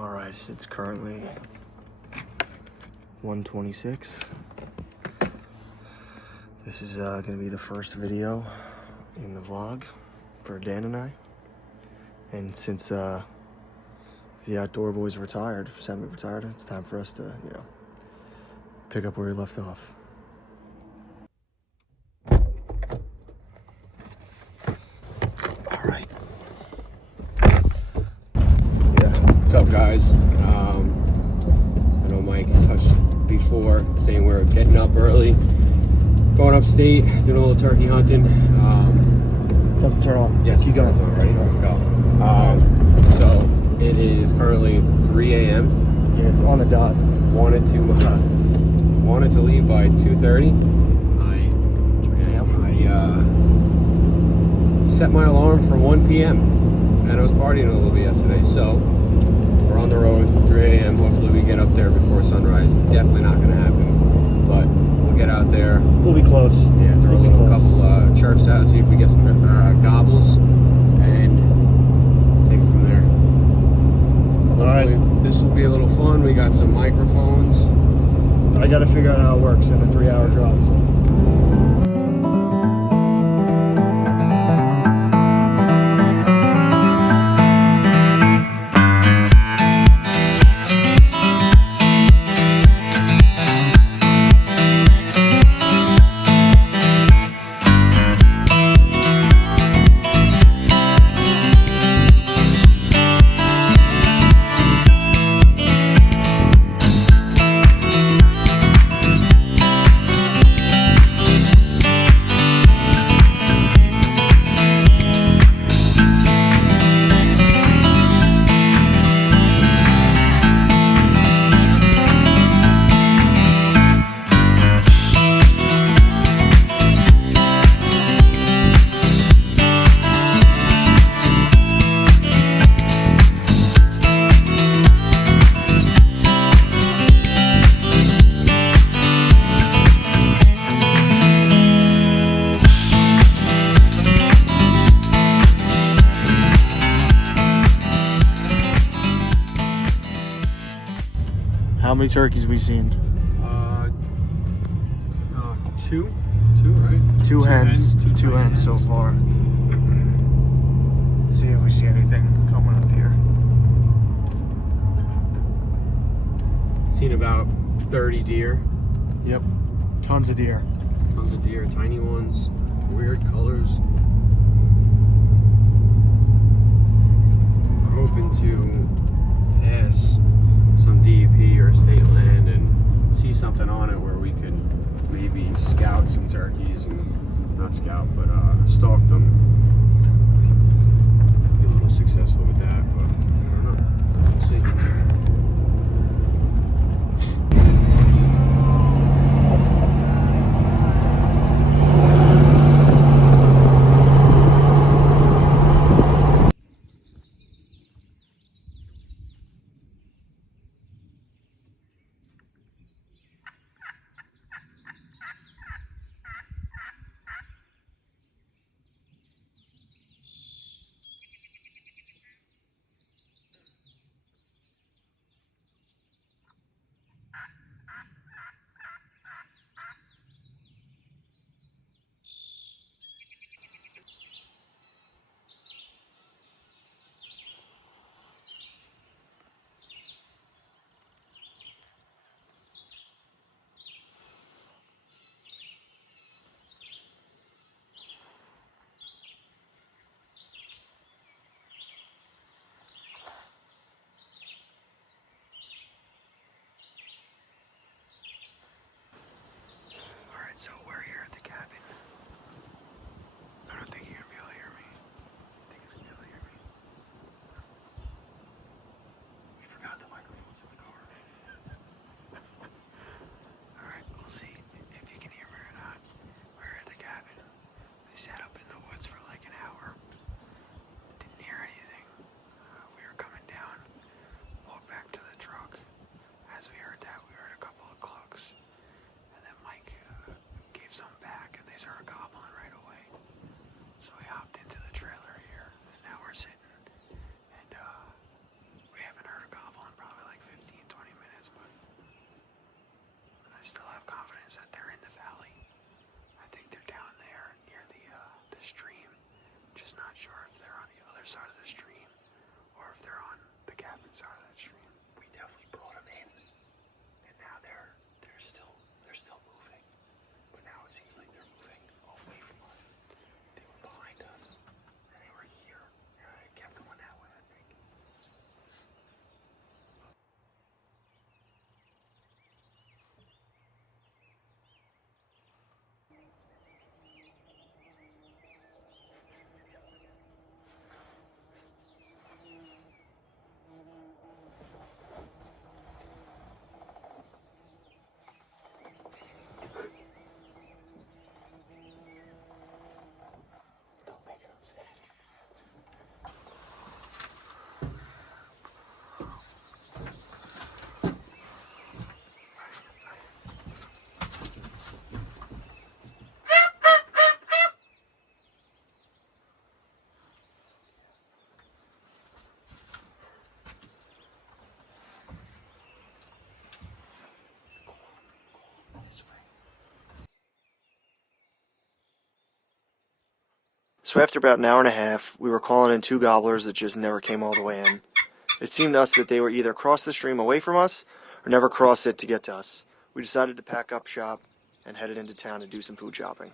All right, it's currently 1:26. This is going to be the first video in the vlog for Dan and I. And since the outdoor boys retired, semi-retired, it's time for us to, pick up where we left off. All right. Yeah. What's up, guys? I know Mike touched before saying we're getting up early, going upstate, doing a little turkey hunting. Doesn't turn on. Yes, keep going. It's on, ready? Go. So it is currently 3 a.m. Yeah, on the dot. Wanted to leave by 2:30. 3 a.m. I set my alarm for 1 p.m. and I was partying a little bit yesterday. So we're on the road, 3 a.m. Hopefully we get up there before sunrise. Definitely not going to happen, but we'll get out there. We'll be close. Yeah, throw a couple chirps out, see if we get some gobbles, and take it from there. Hopefully, All right. This will be a little fun. We got some microphones. I got to figure out how it works in a 3-hour drive. So. How many turkeys we seen? Two, right? Two hens so far. Let's see if we see anything coming up here. Seen about 30 deer. Yep, tons of deer. Tons of deer, tiny ones, weird colors. We're hoping to pass some DEP or state land and see something on it where we could maybe scout some turkeys and not scout, but stalk them. Be a little successful with that, but I don't know. We'll see. So after about an hour and a half, we were calling in 2 gobblers that just never came all the way in. It seemed to us that they were either across the stream away from us or never crossed it to get to us. We decided to pack up shop and headed into town to do some food shopping.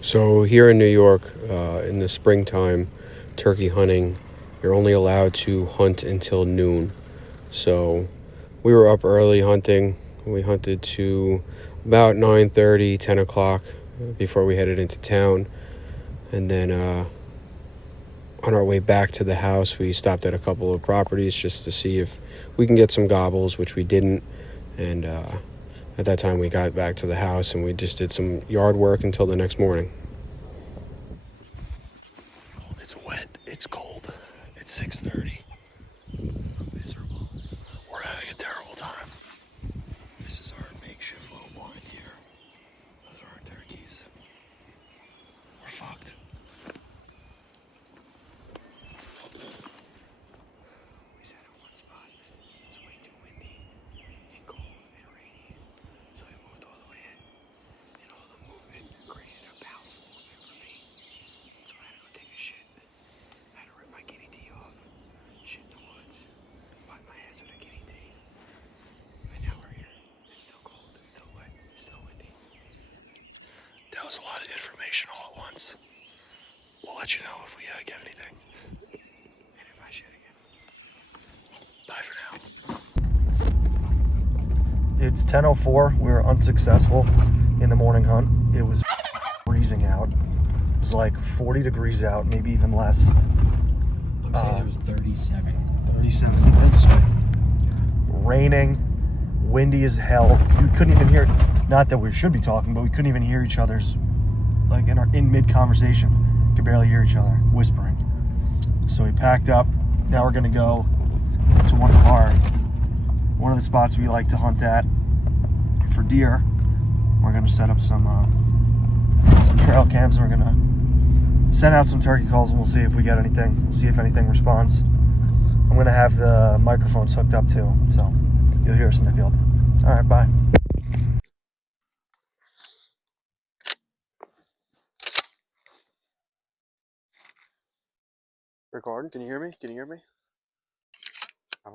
So here in New York, in the springtime, turkey hunting, you're only allowed to hunt until noon. So we were up early hunting. We hunted to about 9:30, 10 o'clock before we headed into town. And then on our way back to the house, we stopped at a couple of properties just to see if we can get some gobbles, which we didn't. And at that time, we got back to the house and we just did some yard work until the next morning. It's wet. It's cold. It's 6:30. Miserable. We're having a terrible time. This is our makeshift little blind here. Those are our turkeys. We're fucked. We sat in one spot. It was way too windy and cold and rainy. So we moved all the way in. And all the movement created a bowel movement for me. So I had to go take a shit. I had to rip my kitty tea off. Shit in the woods. Wipe my ass with a kitty tea. And now we're here. It's still cold. It's still wet. It's still windy. That was a lot of information all at once. We'll let you know if we get anything. And if I shit again. Bye for now. It's 10:04. We were unsuccessful in the morning hunt. It was freezing out. It was like 40 degrees out, maybe even less. I'm saying it was 37. 37. That's raining, windy as hell. We couldn't even hear. Not that we should be talking, but we couldn't even hear each other's. Like in mid conversation, could barely hear each other whispering. So we packed up. Now we're gonna go to one of the spots we like to hunt at for deer. We're gonna set up some trail cams. And we're gonna send out some turkey calls, and we'll see if we get anything. We'll see if anything responds. I'm gonna have the microphones hooked up too, so you'll hear us in the field. All right, bye. Recording? Can you hear me? Can you hear me? I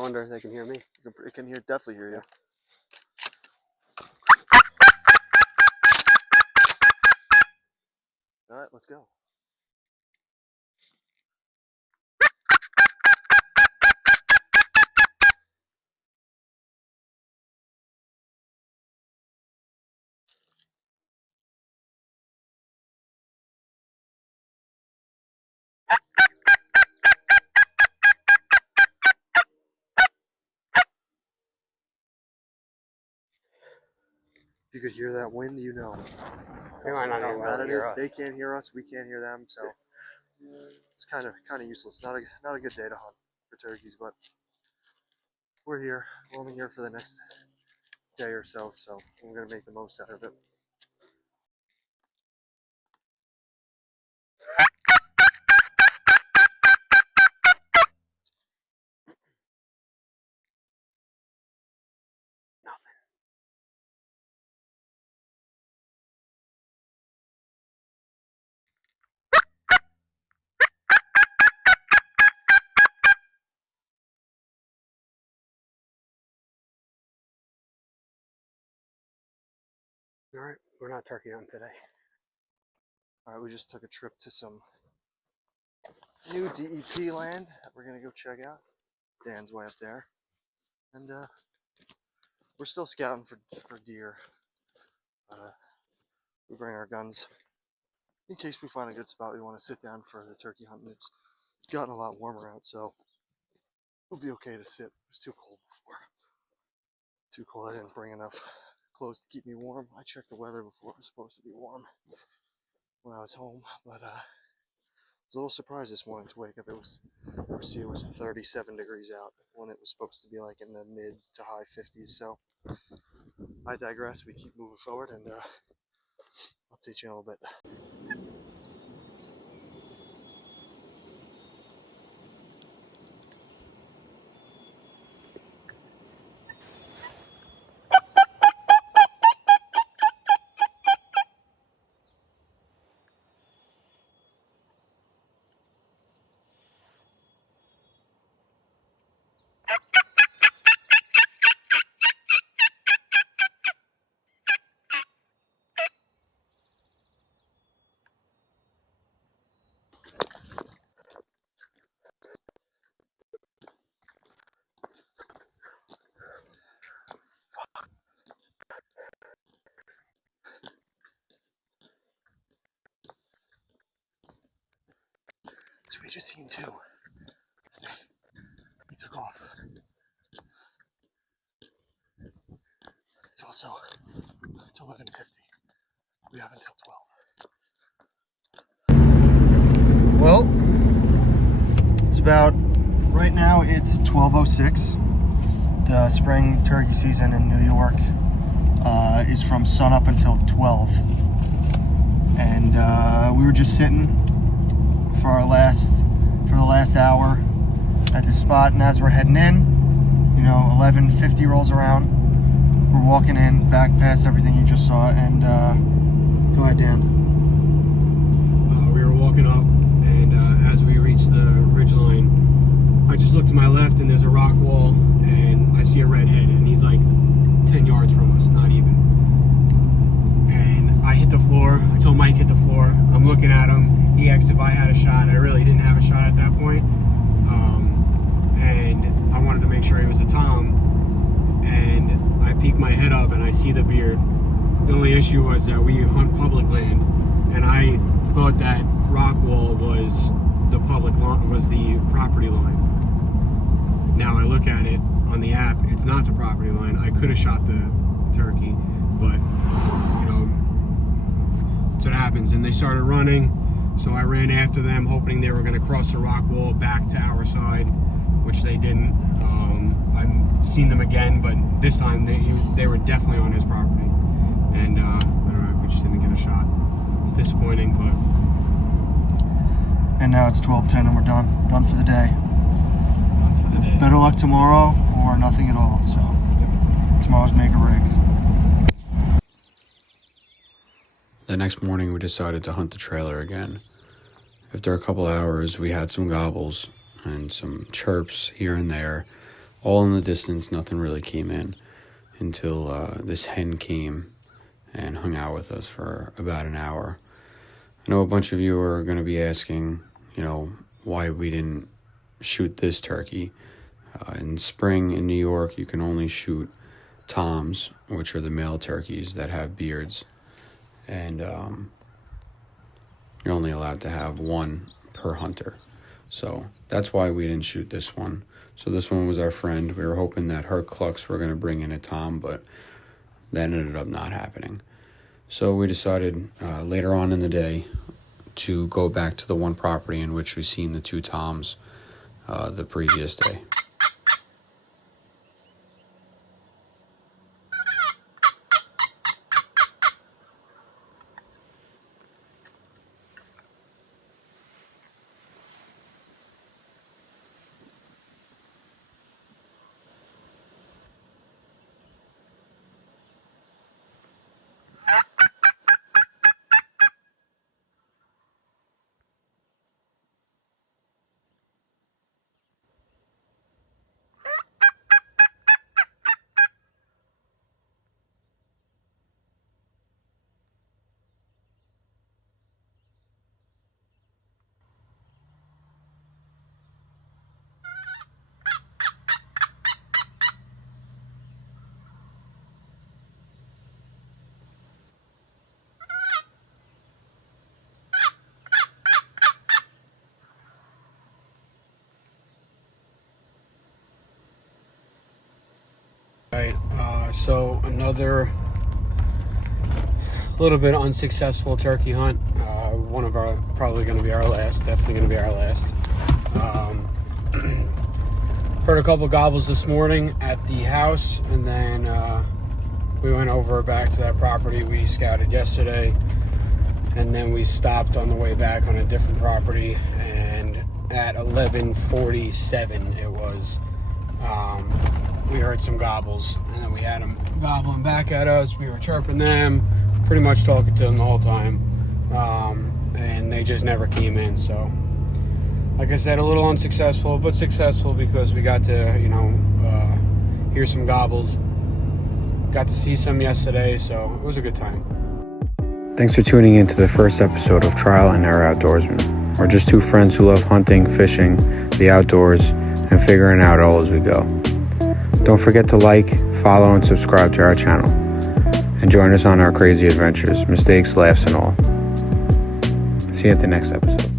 wonder if they can hear me. It can definitely hear you. All right, let's go. If you could hear that wind, you know They might not how even bad it hear is. us. They can't hear us. We can't hear them. So it's kind of useless. Not a good day to hunt for turkeys, but we're here. We're only here for the next day or so, so we're gonna make the most out of it. All right, we're not turkey hunting today. All right, we just took a trip to some new DEP land that we're gonna go check out. Dan's way up there, and we're still scouting for deer. We bring our guns in case we find a good spot we want to sit down for the turkey hunting. It's gotten a lot warmer out, so it'll be okay to sit. It was too cold before. Too cold. I didn't bring enough clothes to keep me warm. I checked the weather before. It was supposed to be warm when I was home, but I was a little surprised this morning to wake up. It was 37 degrees out when it was supposed to be like in the mid to high 50s. So I digress. We keep moving forward, and update you in a little bit. So we just seen 2. He took off. It's 11:50. We have until 12. Well, it's about, right now it's 12:06. The spring turkey season in New York is from sunup until 12. And we were just sitting for the last hour at this spot, and as we're heading in, 11:50 rolls around. We're walking in, back past everything you just saw, and go ahead, Dan. We were walking up, and as we reached the ridgeline, I just looked to my left, and there's a rock wall, and I see a redhead, and he's like 10 yards from us, not even. And I hit the floor. I told Mike hit the floor. I'm looking at him. He asked if I had a shot. I really didn't have a shot at that point, and I wanted to make sure he was a tom. And I peek my head up, and I see the beard. The only issue was that we hunt public land, and I thought that rock wall was the property line. Now I look at it on the app, it's not the property line. I could have shot the turkey, but that's what happens. And they started running, so I ran after them, hoping they were going to cross the rock wall back to our side, which they didn't. I've seen them again, but this time they were definitely on his property, and I don't know, we just didn't get a shot. It's disappointing, but. And now it's 12:10, and we're done for the day. Better luck tomorrow, or nothing at all. So tomorrow's make or break. The next morning, we decided to hunt the trailer again. After a couple hours, we had some gobbles and some chirps here and there. All in the distance, nothing really came in until this hen came and hung out with us for about an hour. I know a bunch of you are going to be asking, why we didn't shoot this turkey. In spring in New York, you can only shoot toms, which are the male turkeys that have beards. And you're only allowed to have 1 per hunter. So that's why we didn't shoot this one. So this one was our friend. We were hoping that her clucks were going to bring in a tom, but that ended up not happening. So we decided later on in the day to go back to the one property in which we seen the 2 toms the previous day. So another little bit unsuccessful turkey hunt. One of our, probably going to be our last, definitely going to be our last. Heard a couple gobbles this morning at the house, and then we went over back to that property we scouted yesterday, and then we stopped on the way back on a different property, and at 11:47 it was, we heard some gobbles, and then we had them gobbling back at us. We were chirping them, pretty much talking to them the whole time, and they just never came in. So like I said, a little unsuccessful, but successful because we got to hear some gobbles, got to see some yesterday, so it was a good time. Thanks for tuning in to the first episode of Trial and Error Outdoorsmen. We're just 2 friends who love hunting, fishing, the outdoors, and figuring out all as we go. Don't forget to like, follow, and subscribe to our channel. And join us on our crazy adventures, mistakes, laughs, and all. See you at the next episode.